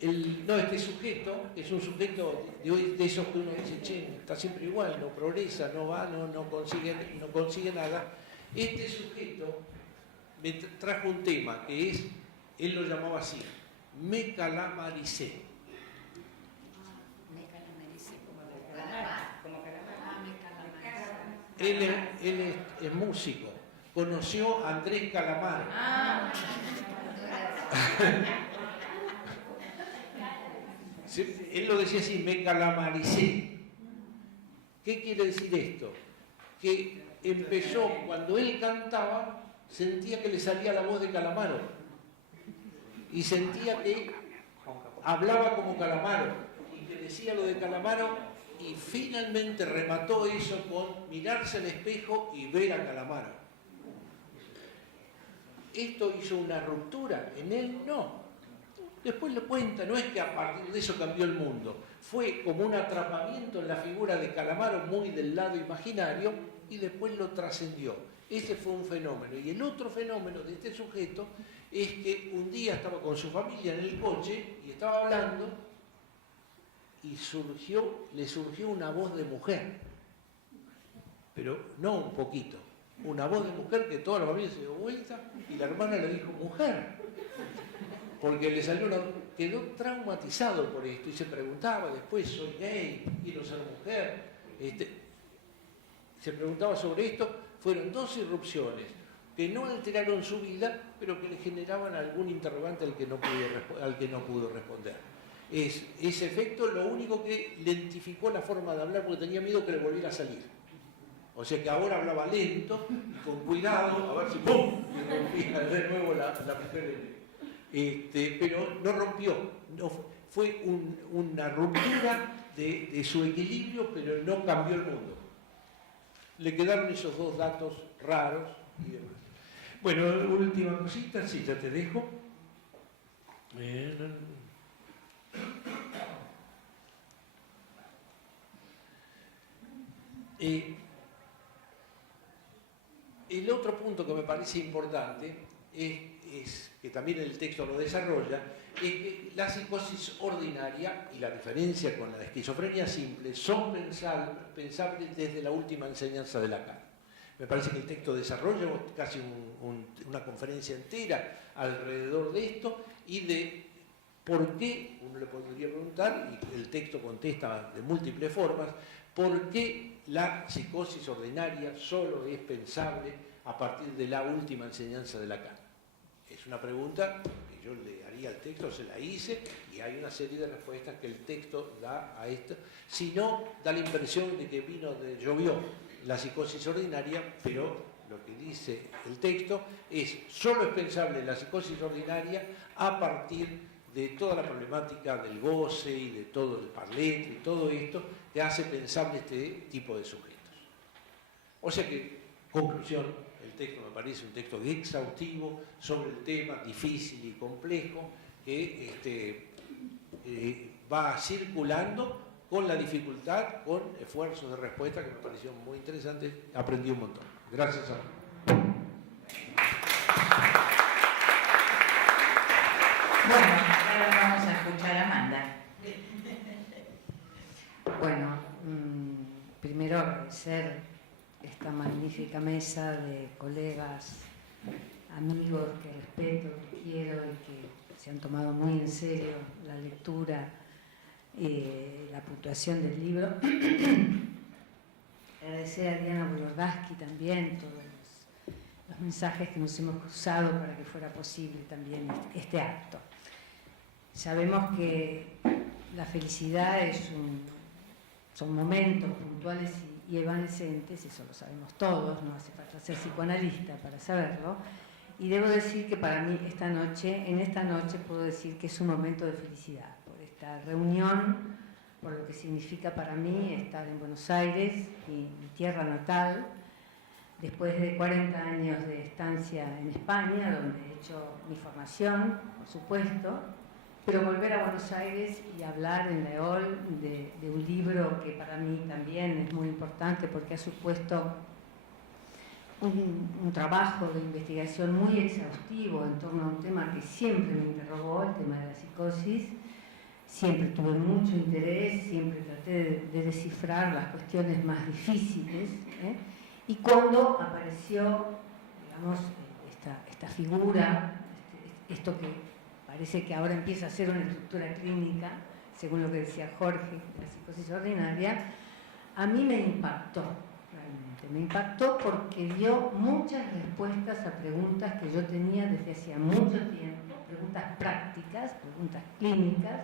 Este sujeto es un sujeto de esos que uno dice, che, está siempre igual, no progresa, no va, no consigue nada. Este sujeto me trajo un tema que es, él lo llamaba así, me calamaricé. Él es músico, conoció a Andrés Calamaro. Él lo decía así, me calamaricé. ¿Qué quiere decir esto? Que empezó, cuando él cantaba, sentía que le salía la voz de Calamaro. Y sentía que hablaba como Calamaro. Y que decía lo de Calamaro. Y finalmente remató eso con mirarse al espejo y ver a Calamaro. ¿Esto hizo una ruptura? En él no. Después lo cuenta, no es que a partir de eso cambió el mundo. Fue como un atrapamiento en la figura de Calamaro muy del lado imaginario y después lo trascendió. Ese fue un fenómeno. Y el otro fenómeno de este sujeto es que un día estaba con su familia en el coche y estaba hablando y le surgió una voz de mujer. Pero no un poquito. Una voz de mujer que toda la familia se dio vuelta y la hermana le dijo mujer. Porque le salió quedó traumatizado por esto y se preguntaba después, soy gay, quiero ser mujer. Se preguntaba sobre esto, fueron 2 irrupciones que no alteraron su vida, pero que le generaban algún interrogante al que no pudo responder. Ese efecto lo único que lentificó la forma de hablar porque tenía miedo que le volviera a salir. O sea que ahora hablaba lento, con cuidado, a ver si ¡pum! Y rompía de nuevo la mujer. Pero no rompió, fue una ruptura de su equilibrio, pero no cambió el mundo. Le quedaron esos 2 datos raros y demás. Bueno, última cosita, si ya te dejo. El otro punto que me parece importante es que también el texto lo desarrolla, es que la psicosis ordinaria y la diferencia con la esquizofrenia simple son pensables desde la última enseñanza de Lacan. Me parece que el texto desarrolla casi una conferencia entera alrededor de esto y de por qué, uno le podría preguntar, y el texto contesta de múltiples formas, por qué la psicosis ordinaria solo es pensable a partir de la última enseñanza de Lacan. Es una pregunta que yo le haría al texto, se la hice, y hay una serie de respuestas que el texto da a esto. Si no, da la impresión de que llovió la psicosis ordinaria, pero lo que dice el texto es solo es pensable la psicosis ordinaria a partir de toda la problemática del goce y de todo el parlet y todo esto que hace pensable este tipo de sujetos. O sea que, conclusión, el texto me parece un texto exhaustivo sobre el tema difícil y complejo que va circulando con la dificultad, con esfuerzos de respuesta que me pareció muy interesante. Aprendí un montón. Gracias a Bueno, ahora vamos a escuchar a Amanda. Bueno, primero agradecer esta magnífica mesa de colegas, amigos que respeto, que quiero y que se han tomado muy en serio la lectura, la puntuación del libro. Agradecer a Diana Bolodaski también todos los mensajes que nos hemos cruzado para que fuera posible también este acto. Sabemos que la felicidad son momentos puntuales y evanescentes, eso lo sabemos todos, no hace falta ser psicoanalista para saberlo, y debo decir que para mí en esta noche puedo decir que es un momento de felicidad, por esta reunión, por lo que significa para mí estar en Buenos Aires, mi tierra natal, después de 40 años de estancia en España, donde he hecho mi formación, por supuesto, pero volver a Buenos Aires y hablar en la EOL de un libro que para mí también es muy importante porque ha supuesto un trabajo de investigación muy exhaustivo en torno a un tema que siempre me interrogó, el tema de la psicosis. Siempre tuve mucho interés, siempre traté de descifrar las cuestiones más difíciles, ¿eh? Y cuando apareció, digamos, esta figura, esto que parece que ahora empieza a ser una estructura clínica, según lo que decía Jorge, la psicosis ordinaria, a mí me impactó, realmente. Me impactó porque dio muchas respuestas a preguntas que yo tenía desde hacía mucho tiempo, preguntas prácticas, preguntas clínicas,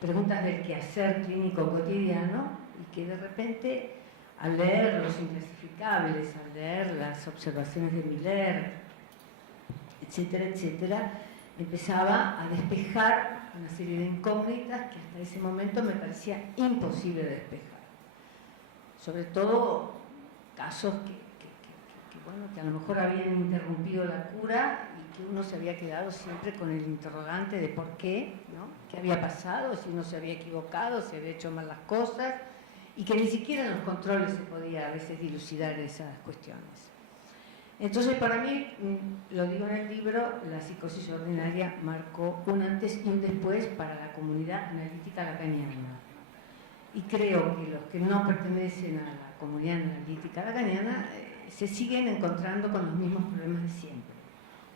preguntas del quehacer clínico cotidiano, y que de repente, al leer Los Inclasificables, al leer las observaciones de Miller, etcétera, etcétera, empezaba a despejar una serie de incógnitas que hasta ese momento me parecía imposible de despejar. Sobre todo casos que a lo mejor habían interrumpido la cura y que uno se había quedado siempre con el interrogante de por qué, ¿no? ¿Qué había pasado? Si uno se había equivocado, si había hecho mal las cosas, y que ni siquiera en los controles se podía a veces dilucidar esas cuestiones. Entonces, para mí, lo digo en el libro, la psicosis ordinaria marcó un antes y un después para la comunidad analítica lacaniana. Y creo que los que no pertenecen a la comunidad analítica lacaniana se siguen encontrando con los mismos problemas de siempre.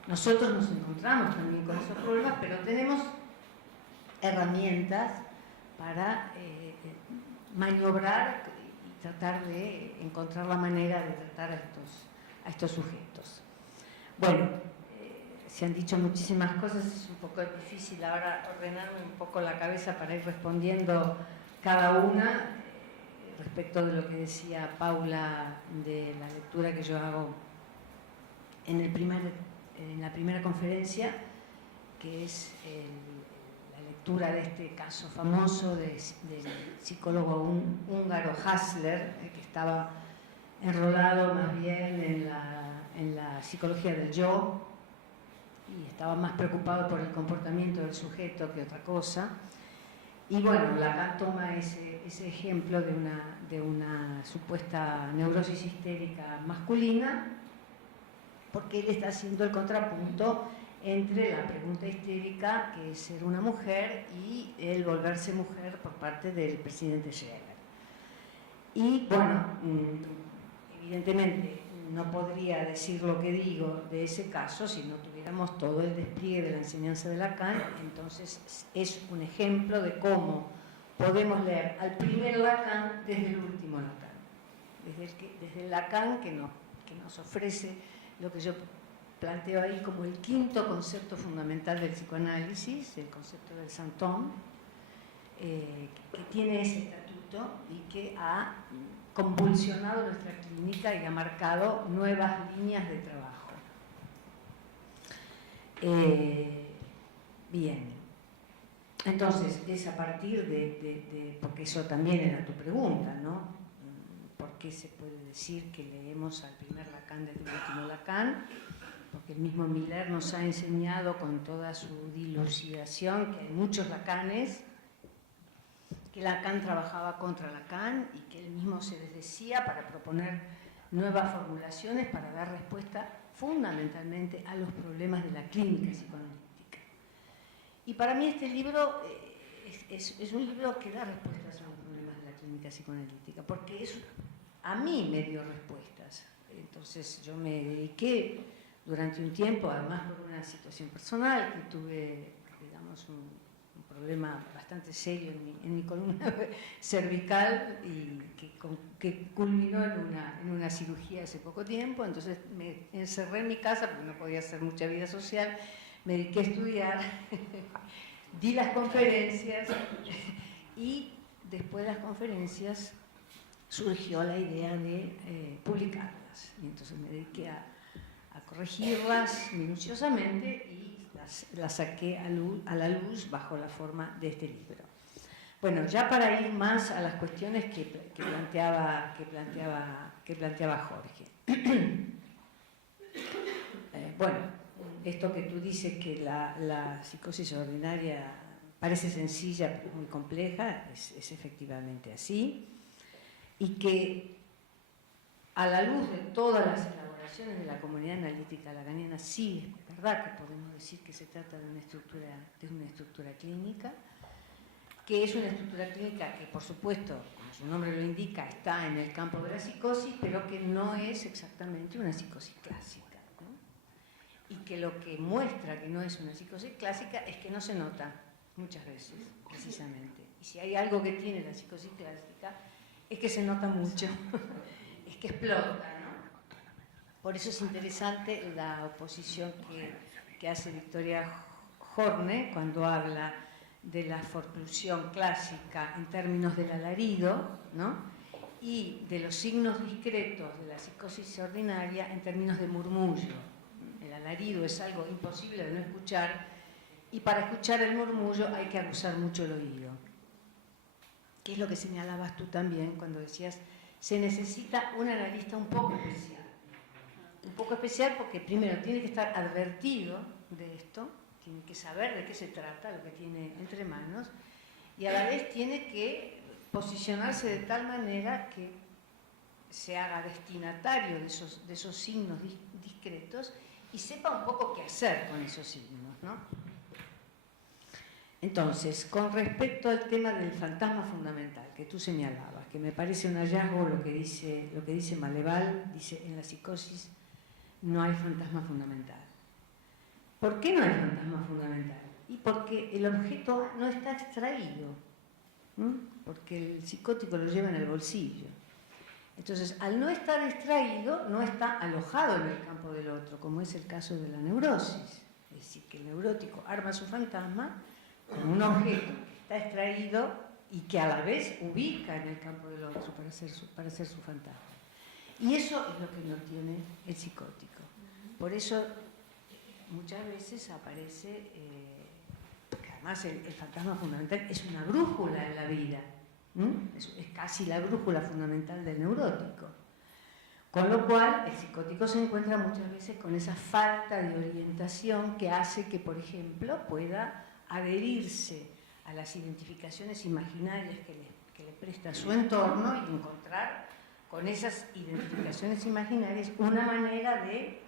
Nosotros nos encontramos también con esos problemas, pero tenemos herramientas para maniobrar y tratar de encontrar la manera de tratar a estos sujetos. Bueno, se han dicho muchísimas cosas, es un poco difícil ahora ordenarme un poco la cabeza para ir respondiendo cada una respecto de lo que decía Paula de la lectura que yo hago en la primera conferencia, que es la lectura de este caso famoso del psicólogo húngaro Hassler, que estaba enrolado más bien en la psicología del yo y estaba más preocupado por el comportamiento del sujeto que otra cosa. Y bueno, Lacan toma ese ejemplo de una supuesta neurosis histérica masculina, porque él está haciendo el contrapunto entre la pregunta histérica, que es ser una mujer, y el volverse mujer por parte del presidente Schreber. Y bueno, evidentemente no podría decir lo que digo de ese caso si no tuviéramos todo el despliegue de la enseñanza de Lacan. Entonces es un ejemplo de cómo podemos leer al primer Lacan desde el último Lacan, desde el Lacan que nos ofrece lo que yo planteo ahí como el quinto concepto fundamental del psicoanálisis, el concepto del Santon, que tiene ese estatuto y que ha convulsionado nuestra clínica y ha marcado nuevas líneas de trabajo. Bien, entonces es a partir porque eso también era tu pregunta, ¿no? ¿Por qué se puede decir que leemos al primer Lacan desde el último Lacan? Porque el mismo Miller nos ha enseñado con toda su dilucidación que hay muchos Lacanes, que Lacan trabajaba contra Lacan y que él mismo se desdecía para proponer nuevas formulaciones para dar respuesta fundamentalmente a los problemas de la clínica psicoanalítica. Y para mí este libro es un libro que da respuestas a los problemas de la clínica psicoanalítica, porque a mí me dio respuestas. Entonces yo me dediqué durante un tiempo, además por una situación personal, que tuve, digamos, un problema bastante serio en mi columna cervical y que culminó en una cirugía hace poco tiempo. Entonces me encerré en mi casa porque no podía hacer mucha vida social, me dediqué a estudiar, di las conferencias y después de las conferencias surgió la idea de publicarlas. Y entonces me dediqué a corregirlas minuciosamente y las saqué a la luz bajo la forma de este libro. Bueno, ya para ir más a las cuestiones que planteaba Jorge. Bueno, esto que tú dices que la psicosis ordinaria parece sencilla pero muy compleja, es efectivamente así, y que a la luz de todas las elaboraciones de la comunidad analítica lacaniana, sí es verdad que podemos decir que se trata de una estructura clínica, que es una estructura clínica que, por supuesto, como su nombre lo indica, está en el campo de la psicosis, pero que no es exactamente una psicosis clásica, ¿no? Y que lo que muestra que no es una psicosis clásica es que no se nota muchas veces, precisamente. Y si hay algo que tiene la psicosis clásica, es que se nota mucho, es que explota, ¿no? Por eso es interesante la oposición que hace Victoria Horne cuando habla de la forclusión clásica en términos del alarido, ¿no? Y de los signos discretos de la psicosis ordinaria en términos de murmullo. El alarido es algo imposible de no escuchar y para escuchar el murmullo hay que aguzar mucho el oído. Que es lo que señalabas tú también cuando decías se necesita un analista un poco especial. Un poco especial porque primero tiene que estar advertido de esto, tiene que saber de qué se trata, lo que tiene entre manos, y a la vez tiene que posicionarse de tal manera que se haga destinatario de esos signos discretos y sepa un poco qué hacer con esos signos, ¿no? Entonces, con respecto al tema del fantasma fundamental que tú señalabas, que me parece un hallazgo lo que dice Maleval, dice en la psicosis no hay fantasma fundamental. ¿Por qué no hay fantasma fundamental? Y porque el objeto no está extraído, ¿no? Porque el psicótico lo lleva en el bolsillo. Entonces, al no estar extraído, no está alojado en el campo del otro, como es el caso de la neurosis. Es decir, que el neurótico arma su fantasma con un objeto que está extraído y que a la vez ubica en el campo del otro para hacer su fantasma. Y eso es lo que no tiene el psicótico. Por eso muchas veces aparece, que además el fantasma fundamental es una brújula en la vida, es casi la brújula fundamental del neurótico. Con lo cual el psicótico se encuentra muchas veces con esa falta de orientación que hace que, por ejemplo, pueda adherirse a las identificaciones imaginarias que le presta su entorno y encontrar con esas identificaciones imaginarias una manera de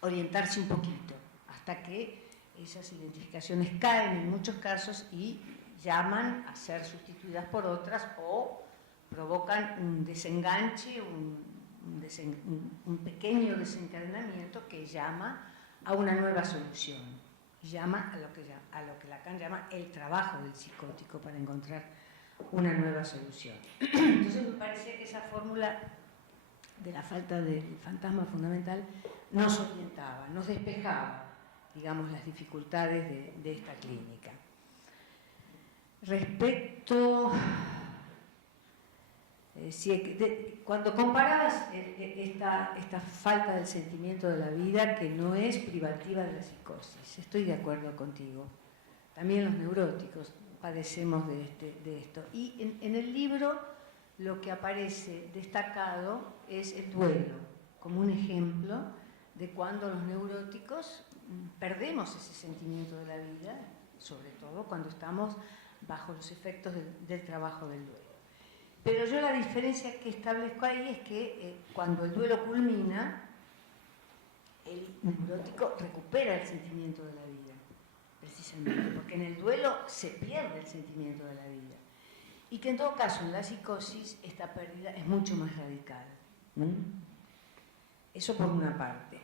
orientarse un poquito, hasta que esas identificaciones caen en muchos casos y llaman a ser sustituidas por otras o provocan un desenganche, un pequeño desencadenamiento que llama a una nueva solución. Llama a lo que Lacan llama el trabajo del psicótico para encontrar una nueva solución. Entonces me parece que esa fórmula de la falta del fantasma fundamental nos orientaba, nos despejaba, digamos, las dificultades de esta clínica. Respecto, cuando comparabas esta falta del sentimiento de la vida, que no es privativa de la psicosis, estoy de acuerdo contigo. También los neuróticos padecemos de esto. Y en el libro lo que aparece destacado es el duelo, como un ejemplo de cuando los neuróticos perdemos ese sentimiento de la vida, sobre todo cuando estamos bajo los efectos del trabajo del duelo. Pero yo la diferencia que establezco ahí es que cuando el duelo culmina, el neurótico recupera el sentimiento de la vida, precisamente, porque en el duelo se pierde el sentimiento de la vida. Y que en todo caso en la psicosis esta pérdida es mucho más radical. Eso por una parte.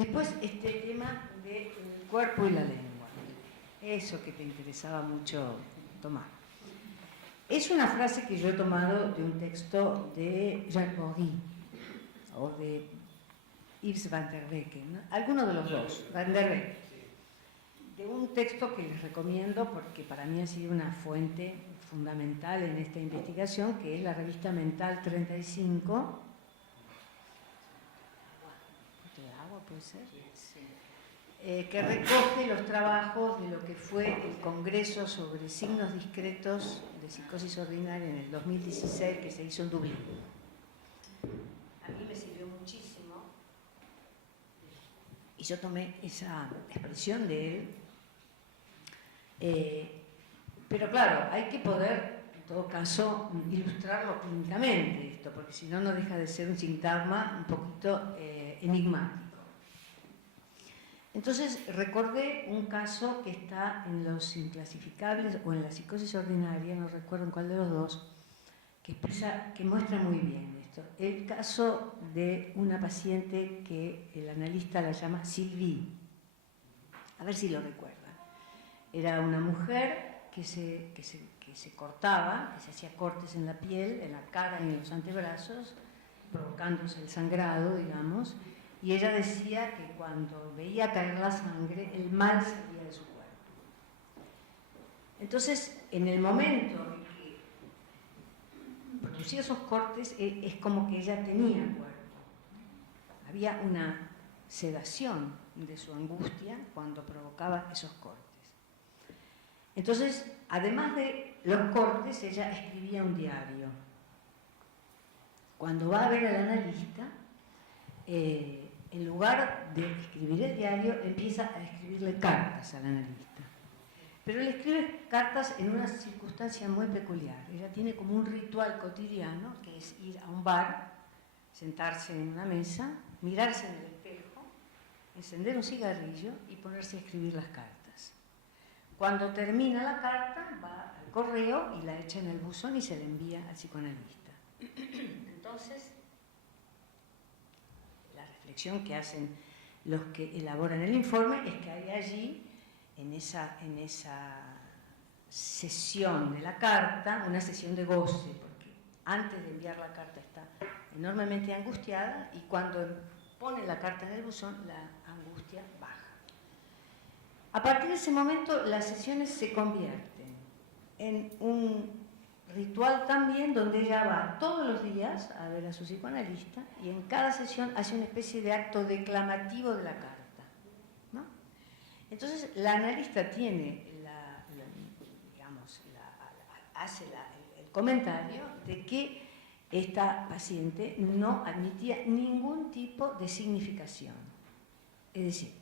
Después este tema del cuerpo y la lengua, eso que te interesaba mucho tomar. Es una frase que yo he tomado de un texto de Jacques Bory o de Yves Van der Weycken, ¿no? Alguno de los dos, Van der Weycken, de un texto que les recomiendo porque para mí ha sido una fuente fundamental en esta investigación, que es la revista Mental 35. ¿Agua puede ser? Que recoge los trabajos de lo que fue el Congreso sobre signos discretos de psicosis ordinaria en el 2016 que se hizo en Dublín. A mí me sirvió muchísimo y yo tomé esa expresión de él, pero claro, hay que poder en todo caso ilustrarlo clínicamente esto, porque si no, no deja de ser un sintagma un poquito enigmático. Entonces recordé un caso que está en los inclasificables o en la psicosis ordinaria, no recuerdo en cuál de los dos, que muestra muy bien esto. El caso de una paciente que el analista la llama Sylvie. A ver si lo recuerdan. Era una mujer que se cortaba, que se hacía cortes en la piel, en la cara y en los antebrazos, provocándose el sangrado, digamos. Y ella decía que cuando veía caer la sangre, el mal salía de su cuerpo. Entonces, en el momento en que producía esos cortes, es como que ella tenía cuerpo. Había una sedación de su angustia cuando provocaba esos cortes. Entonces, además de los cortes, ella escribía un diario. Cuando va a ver al analista, en lugar de escribir el diario, empieza a escribirle cartas al analista. Pero le escribe cartas en una circunstancia muy peculiar. Ella tiene como un ritual cotidiano, que es ir a un bar, sentarse en una mesa, mirarse en el espejo, encender un cigarrillo y ponerse a escribir las cartas. Cuando termina la carta, va al correo y la echa en el buzón y se la envía al psicoanalista. Entonces, la reflexión que hacen los que elaboran el informe es que hay allí, en esa sesión de la carta, una sesión de goce, porque antes de enviar la carta está enormemente angustiada y cuando pone la carta en el buzón, la angustia baja. A partir de ese momento, las sesiones se convierten en un ritual también donde ella va todos los días a ver a su psicoanalista y en cada sesión hace una especie de acto declamativo de la carta, ¿no? Entonces la analista tiene hace el comentario de que esta paciente no admitía ningún tipo de significación. Es decir,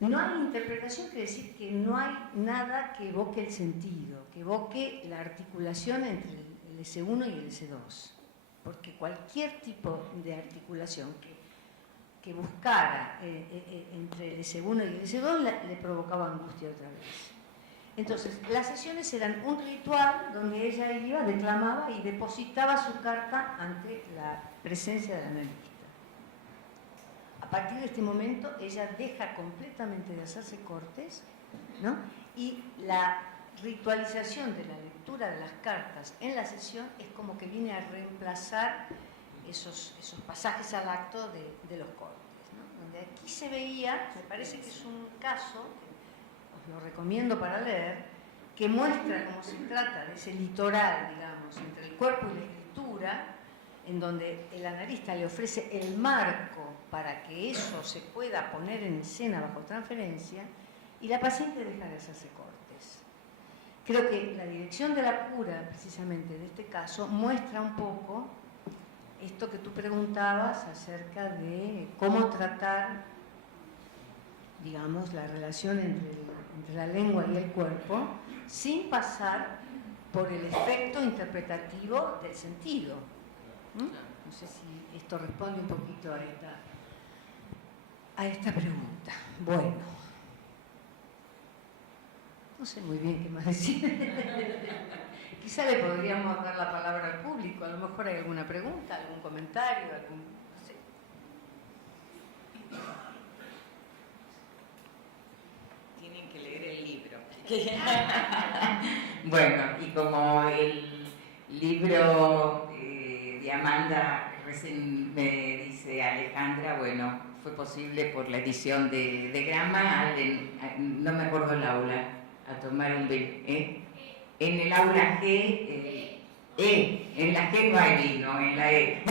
no hay interpretación, quiere decir que no hay nada que evoque el sentido, que evoque la articulación entre el S1 y el S2. Porque cualquier tipo de articulación que buscara entre el S1 y el S2 le provocaba angustia otra vez. Entonces, las sesiones eran un ritual donde ella iba, declamaba y depositaba su carta ante la presencia del analista. A partir de este momento, ella deja completamente de hacerse cortes, ¿no? Y la ritualización de la lectura de las cartas en la sesión es como que viene a reemplazar esos pasajes al acto de los cortes, ¿no? Donde aquí se veía, me parece que es un caso, os lo recomiendo para leer, que muestra cómo se trata de ese litoral, digamos, entre el cuerpo y la escritura, en donde el analista le ofrece el marco para que eso se pueda poner en escena bajo transferencia y la paciente deja de hacerse cortes. Creo que la dirección de la cura, precisamente de este caso, muestra un poco esto que tú preguntabas acerca de cómo tratar, digamos, la relación entre la lengua y el cuerpo sin pasar por el efecto interpretativo del sentido. No sé si esto responde un poquito a esta pregunta. Bueno, no sé muy bien qué más decir. Quizá le podríamos dar la palabra al público. A lo mejor hay alguna pregunta, algún comentario, no sé. Bueno, y como el libro de Amanda, recién me dice Alejandra, bueno, fue posible por la edición de Grama, no me acuerdo el aula, a tomar un en el aula G, en la G no hay vino, en la E.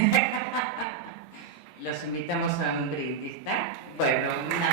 Los invitamos a un brindis, ¿está? Bueno, una